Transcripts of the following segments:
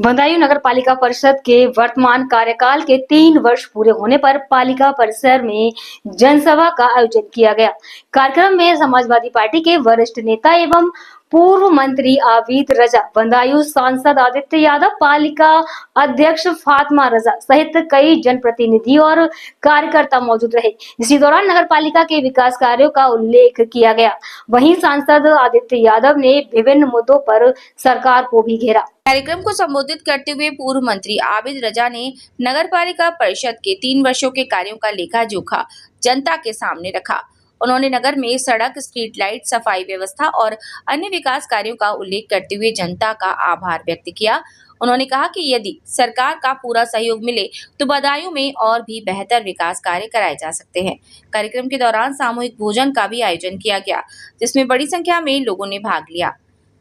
बदायूं नगर पालिका परिषद के वर्तमान कार्यकाल के 3 वर्ष पूरे होने पर पालिका परिसर में जनसभा का आयोजन किया गया। कार्यक्रम में समाजवादी पार्टी के वरिष्ठ नेता एवं पूर्व मंत्री आबिद रजा, बदायूं सांसद आदित्य यादव, पालिका अध्यक्ष फातिमा रजा सहित कई जनप्रतिनिधि और कार्यकर्ता मौजूद रहे। इसी दौरान नगर पालिका के विकास कार्यों का उल्लेख किया गया। वहीं सांसद आदित्य यादव ने विभिन्न मुद्दों पर सरकार को भी घेरा। कार्यक्रम को संबोधित करते हुए पूर्व मंत्री आबिद रजा ने नगर पालिका परिषद के 3 वर्षों के कार्यों का लेखा जोखा जनता के सामने रखा। उन्होंने नगर में सड़क, स्ट्रीट लाइट, सफाई व्यवस्था और अन्य विकास कार्यों का उल्लेख करते हुए जनता का आभार व्यक्त किया। उन्होंने कहा कि यदि सरकार का पूरा सहयोग मिले तो बदायूं में और भी बेहतर विकास कार्य कराए जा सकते हैं। कार्यक्रम के दौरान सामूहिक भोजन का भी आयोजन किया गया, जिसमें बड़ी संख्या में लोगों ने भाग लिया।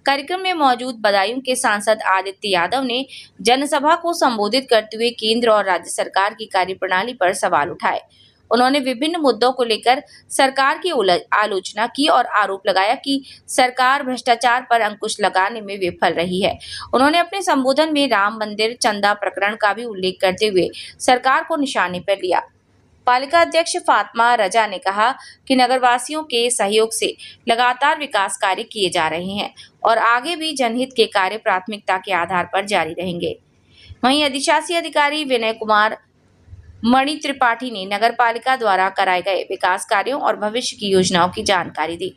कार्यक्रम में मौजूद बदायूं के सांसद आदित्य यादव ने जनसभा को संबोधित करते हुए केंद्र और राज्य सरकार की कार्यप्रणाली पर सवाल उठाए। उन्होंने विभिन्न मुद्दों को लेकर सरकार की आलोचना की और आरोप लगाया कि सरकार भ्रष्टाचार पर अंकुश लगाने में विफल रही है। उन्होंने अपने संबोधन में राम मंदिर चंदा प्रकरण का भी उल्लेख करते हुए सरकार को निशाने पर लिया। पालिका अध्यक्ष फातिमा रजा ने कहा कि नगरवासियों के सहयोग से लगातार विकास कार्य किए जा रहे हैं और आगे भी जनहित के कार्य प्राथमिकता के आधार पर जारी रहेंगे। वहीं अधिशासी अधिकारी विनय कुमार मणि त्रिपाठी ने नगर पालिका द्वारा कराए गए विकास कार्यों और भविष्य की योजनाओं की जानकारी दी।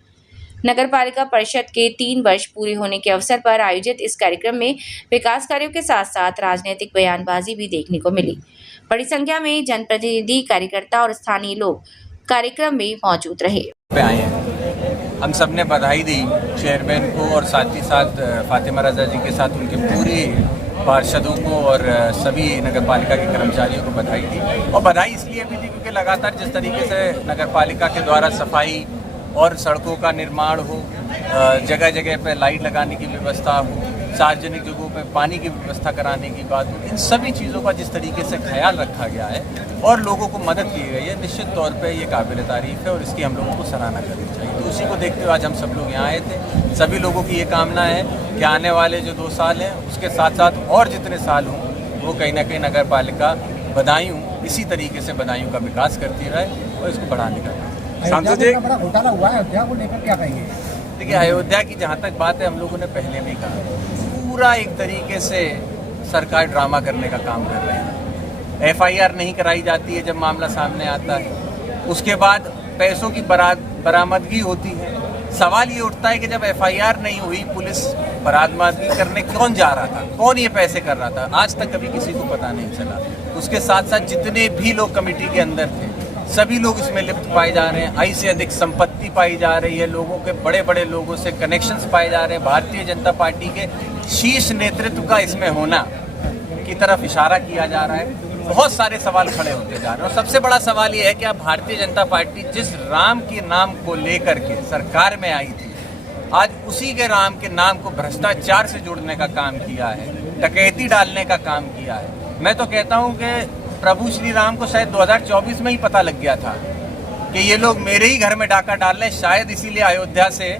नगर पालिका परिषद के 3 वर्ष पूरे होने के अवसर पर आयोजित इस कार्यक्रम में विकास कार्यों के साथ साथ राजनीतिक बयानबाजी भी देखने को मिली। बड़ी संख्या में जनप्रतिनिधि, कार्यकर्ता और स्थानीय लोग कार्यक्रम में मौजूद रहे। हम सब ने बधाई दी चेयरमैन को और साथ ही साथ फातिमा रजा जी के साथ उनके पूरी पार्षदों को और सभी नगर पालिका के कर्मचारियों को बधाई दी। और बधाई इसलिए भी दी क्योंकि लगातार जिस तरीके से नगर पालिका के द्वारा सफाई और सड़कों का निर्माण हो, जगह जगह पे लाइट लगाने की व्यवस्था हो, सार्वजनिक जगहों पे पानी की व्यवस्था कराने की बात हो, इन सभी चीज़ों का जिस तरीके से ख्याल रखा गया है और लोगों को मदद की गई है, निश्चित तौर पे ये काबिल तारीफ़ है और इसकी हम लोगों को सराहना करनी चाहिए। तो उसी को देखते हुए आज हम सब लोग यहाँ आए थे। सभी लोगों की ये कामना है कि आने वाले जो 2 साल हैं उसके साथ साथ और जितने साल हों वो कहीं ना कहीं नगर पालिका बदायूं इसी तरीके से बदायूं का विकास करती रहे और इसको बढ़ाने का। सांसद जी, बड़ा घोटाला हुआ है, अयोध्या को लेकर क्या कहेंगे? देखिए, अयोध्या की जहाँ तक बात है हम लोगों ने पहले भी कहा, पूरा एक तरीके से सरकार ड्रामा करने का काम कर रही है। FIR नहीं कराई जाती है जब मामला सामने आता है, उसके बाद पैसों की बरामदगी होती है। सवाल ये उठता है कि जब FIR नहीं हुई, पुलिस बरामदगी करने कौन जा रहा था, कौन ये पैसे कर रहा था, आज तक कभी किसी को पता नहीं चला। उसके साथ साथ जितने भी लोग कमेटी के अंदर थे सभी लोग इसमें लिप्त पाए जा रहे हैं। आई से अधिक संपत्ति पाई जा रही है, लोगों के बड़े बड़े लोगों से कनेक्शंस पाए जा रहे हैं। भारतीय जनता पार्टी के शीर्ष नेतृत्व का इसमें होना की तरफ इशारा किया जा रहा है। बहुत सारे सवाल खड़े होते जा रहे हैं और सबसे बड़ा सवाल ये है कि अब भारतीय जनता पार्टी जिस राम के नाम को लेकर के सरकार में आई थी, आज उसी के राम के नाम को भ्रष्टाचार से जोड़ने का काम किया है, डकैती डालने का काम किया है। मैं तो कहता हूँ कि प्रभु श्री राम को शायद 2024 में ही पता लग गया था कि ये लोग मेरे ही घर में डाका डाल रहे हैं। शायद इसीलिए अयोध्या से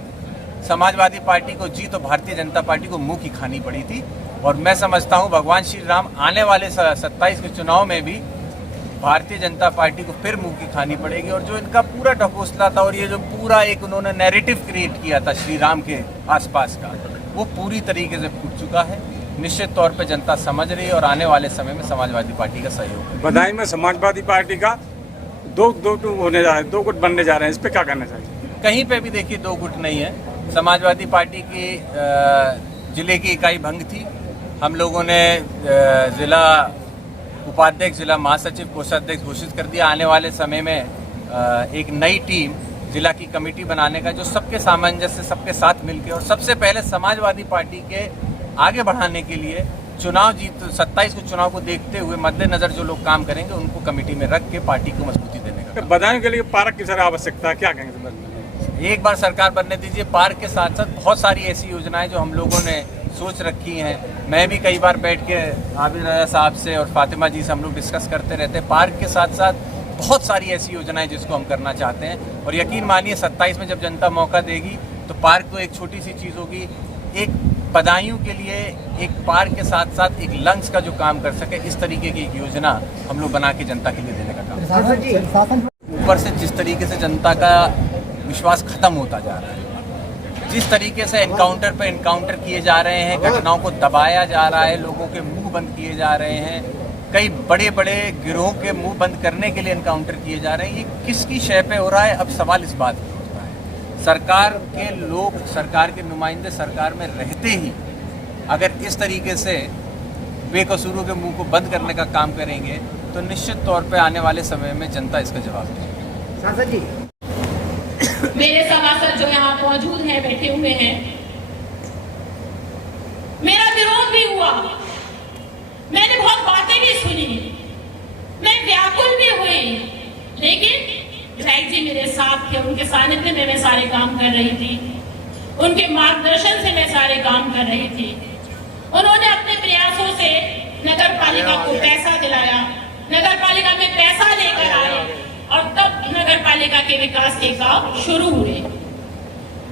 समाजवादी पार्टी को जीत और भारतीय जनता पार्टी को मुंह की खानी पड़ी थी। और मैं समझता हूं भगवान श्री राम आने वाले 27 के चुनाव में भी भारतीय जनता पार्टी को फिर मुंह की खानी पड़ेगी। और जो इनका पूरा ढकोसला था और ये जो पूरा एक उन्होंने नैरेटिव क्रिएट किया था श्री राम के आसपास का, वो पूरी तरीके से फूट चुका है। निश्चित तौर पे जनता समझ रही है और आने वाले समय में समाजवादी पार्टी का सहयोग है। बदायूं में समाजवादी पार्टी का दो होने जा रहे हैं, 2 गुट बनने जा रहे हैं, इस पे क्या करना चाहिए? कहीं पे भी देखिए 2 गुट नहीं है। समाजवादी पार्टी की जिले की इकाई भंग थी। हम लोगों ने जिला उपाध्यक्ष, जिला महासचिव, कोषाध्यक्ष घोषित कर दिया। आने वाले समय में एक नई टीम जिला की कमेटी बनाने का, जो सबके सामंजस्य, सबके साथ मिलकर और सबसे पहले समाजवादी पार्टी के आगे बढ़ाने के लिए चुनाव जीत 27 को चुनाव को देखते हुए मद्देनजर जो लोग काम करेंगे उनको कमेटी में रख के पार्टी को मजबूती देने का। बदायूं के लिए पार्क की सर आवश्यकता है, क्या कहेंगे? एक बार सरकार बनने दीजिए। पार्क के साथ साथ बहुत सारी ऐसी योजनाएं जो हम लोगों ने सोच रखी हैं। मैं भी कई बार बैठ के आबिद रजा साहब से और फातिमा जी से हम लोग डिस्कस करते रहते हैं। पार्क के साथ साथ बहुत सारी ऐसी योजनाएं जिसको हम करना चाहते हैं और यकीन मानिए 27 में जब जनता मौका देगी तो पार्क तो एक छोटी सी चीज़ होगी, एक बदायूं के लिए एक पार्क के साथ साथ एक लंग्स का जो काम कर सके, इस तरीके की एक योजना हम लोग बना के जनता के लिए देने का काम। ऊपर से जिस तरीके से जनता का विश्वास खत्म होता जा रहा है, जिस तरीके से एनकाउंटर पे एनकाउंटर किए जा रहे हैं, घटनाओं को दबाया जा रहा है, लोगों के मुंह बंद किए जा रहे हैं, कई बड़े बड़े गिरोह के मुंह बंद करने के लिए एनकाउंटर किए जा रहे हैं, ये किसकी शय पे हो रहा है? अब सवाल इस बात पे उठता है। सरकार के लोग, सरकार के नुमाइंदे सरकार में रहते ही अगर इस तरीके से बेकसूरों के मुंह को बंद करने का काम करेंगे तो निश्चित तौर पे आने वाले समय में जनता इसका जवाब देगी। सांसद जी, मेरे सभासद जो यहाँ मौजूद हैं, बैठे हुए हैं, मेरा विरोध भी हुआ, मैंने बहुत बातें भी सुनी, मैं व्याकुल भी हुई, लेकिन विधायक जी मेरे साथ थे, उनके सानिध्य में मैं सारे काम कर रही थी, उनके मार्गदर्शन से मैं सारे काम कर रही थी। उन्होंने अपने प्रयासों से नगर पालिका को पैसा दिलाया, नगर पालिका में पैसा लेकर आए और तब नगर पालिका के विकास के काम शुरू हुए।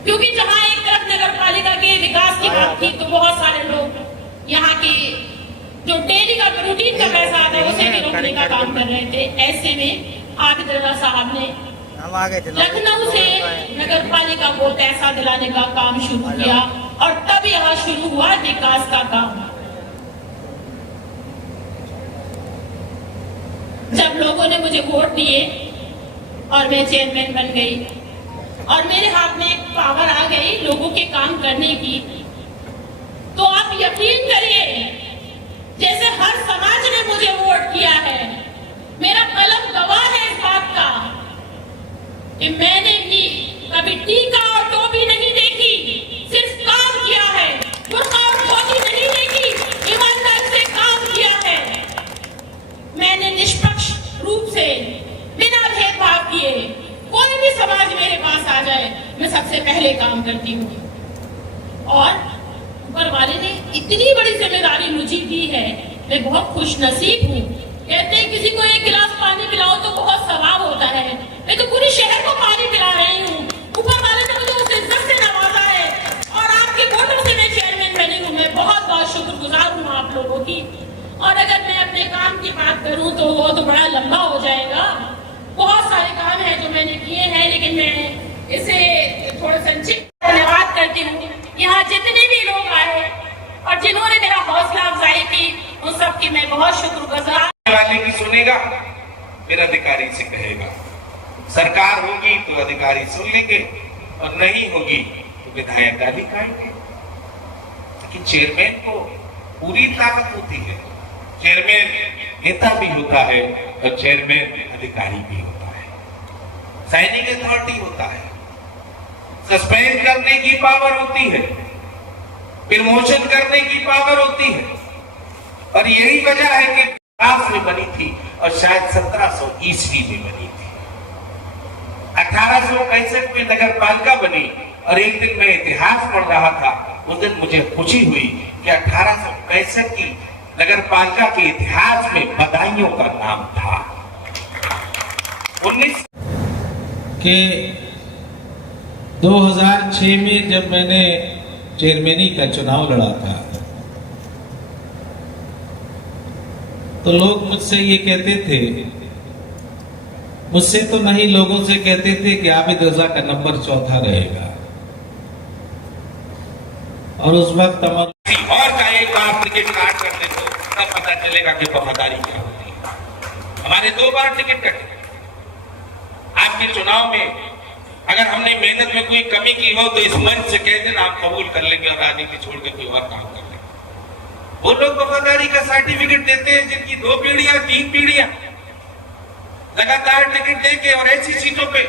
क्योंकि जहां एक तरफ नगर पालिका के विकास की बात थी तो बहुत सारे लोग यहाँ की जो डेली का रूटीन का पैसा आता है उसे भी रोकने का काम कर रहे थे। ऐसे में आबिद रजा साहब ने लखनऊ से नगर पालिका को पैसा दिलाने का काम शुरू किया और तब यहाँ शुरू हुआ विकास का काम। जब लोगों ने मुझे वोट दिए और मैं चेयरमैन बन गई और मेरे हाथ में एक पावर आ गई लोगों के काम करने की, तो आप यकीन करिए जैसे हर समाज ने मुझे वोट किया है, मेरा कलम गवाह है इस बात का कि मैंने भी कभी टीका और टोपी नहीं देखी, सिर्फ काम किया है, बुर्का और धोती नहीं देखी, ईमानदारी से काम किया है। मैंने निष्पक्ष रूप से बिना भेदभाव किए कोई भी समाज मेरे पास आ जाए मैं सबसे पहले काम करती हूँ। और ऊपर वाले ने इतनी बड़ी जिम्मेदारी मुझे दी है, मैं बहुत खुश नसीब हूँ। कहते हैं किसी को एक गिलास पानी पिलाओ तो बहुत सवाब होता है, मैं तो पूरे शहर को पानी पिला रही हूँ। ऊपर वाले ने मुझे उस इज्जत से नवाजा है और आपके वोटों से मैं चेयरमैन बनी हूँ। मैं बहुत बहुत शुक्रगुजार हूँ आप लोगों की। और अगर मैं अपने काम की बात करूँ तो वो तो बड़ा लंबा हो जाएगा। बहुत सारे काम है जो मैंने किए हैं, लेकिन मैं इसे थोड़ा संक्षिप्त धन्यवाद करती हूँ। यहाँ जितने भी लोग आए और जिन्होंने मेरा हौसला अफजाई की उन सबकी मैं बहुत शुक्रगुजार। वाले की सुनेगा फिर अधिकारी से कहेगा, सरकार होगी तो अधिकारी सुन लेंगे और नहीं होगी तो विधायक गाली खाएंगे। लेकिन चेयरमैन को पूरी ताकत होती है, चेयरमैन नेता भी होता है और चेयरमैन अधिकारी भी होता है, सैनिक अथॉरिटी होता है, सस्पेंड करने की पावर होती है, प्रमोशन करने की पावर होती है। और यही वजह है कि में बनी थी और शायद 1700 ईस्वी में बनी थी। 1865 में नगर पालिका बनी और एक दिन मैं इतिहास पढ़ रहा था, उस दिन मुझे खुशी हुई कि 1865 की नगर पालिका के इतिहास में बदायूं का नाम था। 19 के 2006 में जब मैंने चेयरमैनी का चुनाव लड़ा था तो लोग मुझसे ये कहते थे, मुझसे तो नहीं लोगों से कहते थे कि आबिद रजा का नंबर चौथा रहेगा। और उस वक्त और का एक बार टिकट काट कर देखो तब पता चलेगा कि वफादारी क्या होती है। हमारे 2 बार टिकट कटे। आपके चुनाव में अगर हमने मेहनत में कोई कमी की हो तो इस मंच से कह देना, आप कबूल कर लेंगे और राजनीति छोड़ के कोई और काम कर लेंगे। वो लोग वफादारी का सर्टिफिकेट देते हैं जिनकी 2 पीढ़ियां 3 पीढ़ियां लगातार टिकट देके, और ऐसी सीटों पे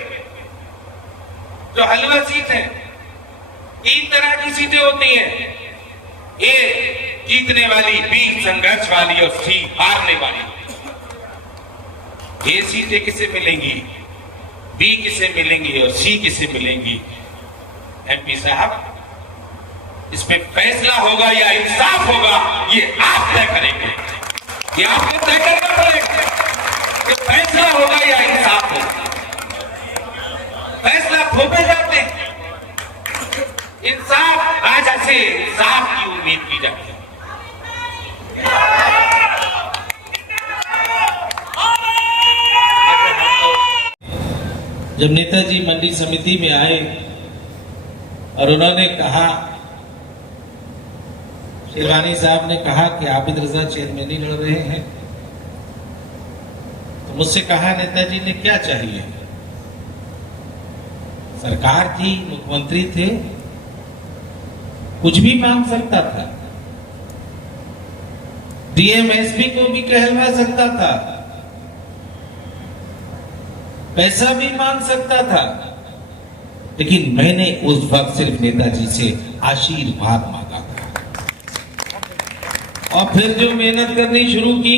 जो हलवा सीट है, 3 तरह की सीटें होती हैं, ए जीतने वाली, बी संघर्ष वाली और सी हारने वाली। ये सीटें किसे मिलेंगी, बी किसे मिलेंगी और सी किसे मिलेंगी? एमपी साहब, इस पे फैसला होगा या इंसाफ होगा ये आप तय करेंगे। ये आपको तय करना पड़ेगा कि फैसला होगा या इंसाफ होगा। फैसला थोपे जाते हैं, इंसाफ आज से इंसाफ की जब नेताजी मंडी समिति में आए और उन्होंने कहा, शेरवानी साहब ने कहा कि आबिद रजा चेयरमैनी लड़ रहे हैं, तो मुझसे कहा नेताजी ने क्या चाहिए। सरकार थी, मुख्यमंत्री थे, कुछ भी मांग सकता था, डीएमएसपी को भी कहलवा सकता था, पैसा भी मांग सकता था, लेकिन मैंने उस वक्त सिर्फ नेताजी से आशीर्वाद मांगा था। और फिर जो मेहनत करनी शुरू की,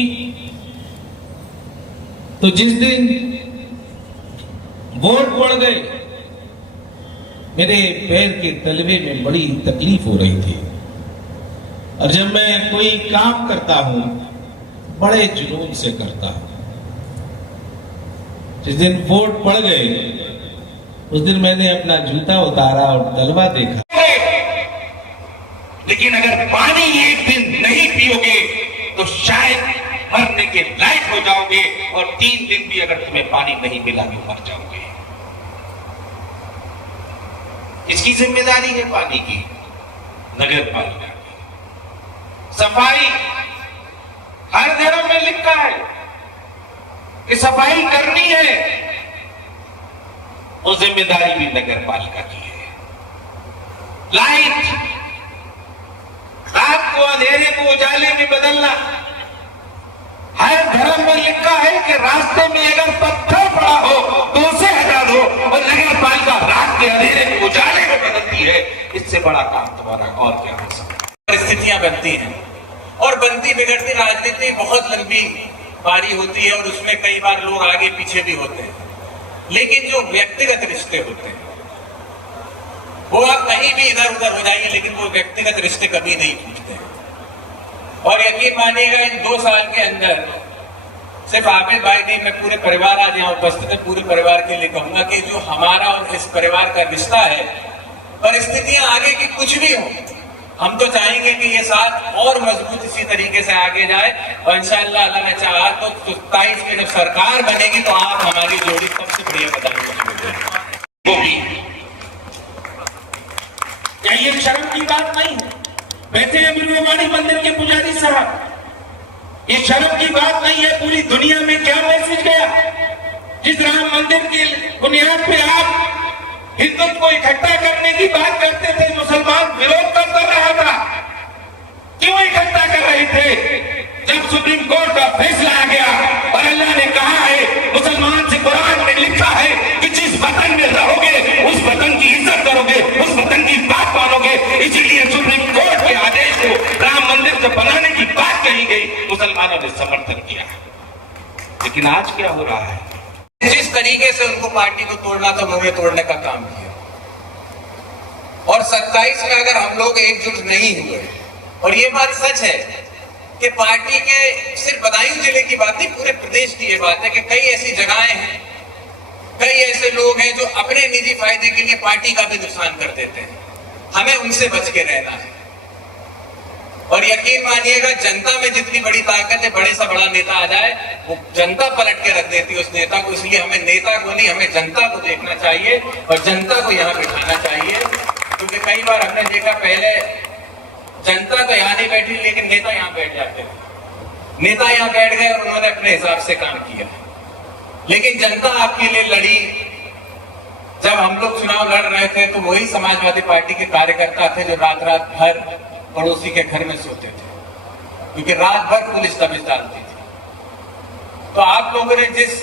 तो जिस दिन वोट पड़ गए, मेरे पैर के तलवे में बड़ी तकलीफ हो रही थी। और जब मैं कोई काम करता हूं, बड़े जुनून से करता हूं। जिस दिन वोट पड़ गए, उस दिन मैंने अपना जूता उतारा और तलवा देखा। लेकिन अगर पानी एक दिन नहीं पियोगे तो शायद मरने के लायक हो जाओगे, और 3 दिन भी अगर तुम्हें पानी नहीं मिला तो मर जाओगे। इसकी जिम्मेदारी है पानी की, नगर पालिका की। सफाई हर धर्म में लिखा है कि सफाई करनी है, और जिम्मेदारी भी नगर पालिका की है। लाइट, रात को अंधेरे को उजाले में बदलना, हर धर्म में लिखा है कि रास्ते में अगर पत्थर पड़ा हो तो उसे हटा दो, और नगर पालिका रात के अंधेरे को उजाले में बदलती है। इससे बड़ा काम तुम्हारा और क्या हो सकता है। परिस्थितियां बनती हैं, और बनती बिगड़ती राजनीति बहुत लंबी बारी होती है, और उसमें कई बार लोग आगे पीछे भी होते हैं। लेकिन जो व्यक्तिगत रिश्ते होते हैं, वो आप कहीं भी इधर उधर हो जाइए, लेकिन वो व्यक्तिगत रिश्ते कभी नहीं टूटते। और यकीन मानिएगा, इन 2 साल के अंदर सिर्फ आबिद भाई नहीं, मैं पूरे परिवार आज यहाँ उपस्थित है, पूरे परिवार के लिए कहूंगा कि जो हमारा और इस परिवार का रिश्ता है, परिस्थितियां आगे की कुछ भी हो, हम तो चाहेंगे कि ये साथ और मजबूत इसी तरीके से आगे जाए। और इंशाअल्लाह अल्लाह ने चाहा तो 27 की जब सरकार बनेगी तो आप हमारी जोड़ी सबसे बढ़िया बताएंगे। वो भी क्या ये शर्म की बात नहीं है? वैसे अमीरवाड़ी मंदिर के पुजारी साहब, ये शर्म की बात नहीं है। पूरी दुनिया में क्या मैसेज गया? जिस राम मंदिर की बुनियाद पे आप हिंदुत्व को इकट्ठा करने की बात करते थे, मुसलमान विरोध कर रहा था। क्यों इकट्ठा कर रहे थे? जब सुप्रीम कोर्ट का फैसला आ गया और अल्लाह ने कहा है, मुसलमान से कुरान में लिखा है कि जिस वतन में रहोगे उस वतन की इज्जत करोगे, उस वतन की बात मानोगे। इसलिए सुप्रीम कोर्ट के आदेश को राम मंदिर से बनाने की बात कही गई, मुसलमानों ने समर्थन किया। लेकिन आज क्या हो रहा है? जिस तरीके से उनको पार्टी को तोड़ना था, उन्होंने तोड़ने का काम किया। और 27 में अगर हम लोग एकजुट नहीं हुए, और ये बात सच है कि पार्टी के सिर्फ बदायूं जिले की बात नहीं, पूरे प्रदेश की ये बात है कि कई ऐसी जगहें हैं, कई ऐसे लोग हैं जो अपने निजी फायदे के लिए पार्टी का भी नुकसान कर देते हैं। हमें उनसे बच के रहना है। और यकीन मानिएगा, जनता में जितनी बड़ी ताकत है, बड़े सा बड़ा नेता आ जाए, वो जनता पलट के रख देती है उस नेता को। इसलिए हमें नेता को नहीं, हमें जनता को देखना चाहिए और जनता को यहाँ बिठाना चाहिए। क्योंकि कई बार हमने देखा, पहले जनता तो यहाँ नहीं बैठी, लेकिन नेता यहाँ बैठ जाते थे। नेता यहाँ बैठ गए और उन्होंने अपने हिसाब से काम किया। लेकिन जनता आपके लिए लड़ी। जब हम लोग चुनाव लड़ रहे थे तो वही समाजवादी पार्टी के कार्यकर्ता थे जो रात रात भर पड़ोसी के घर में सोते थे, क्योंकि रात भर पुलिस दबिश डालती थी। तो आप लोगों ने जिस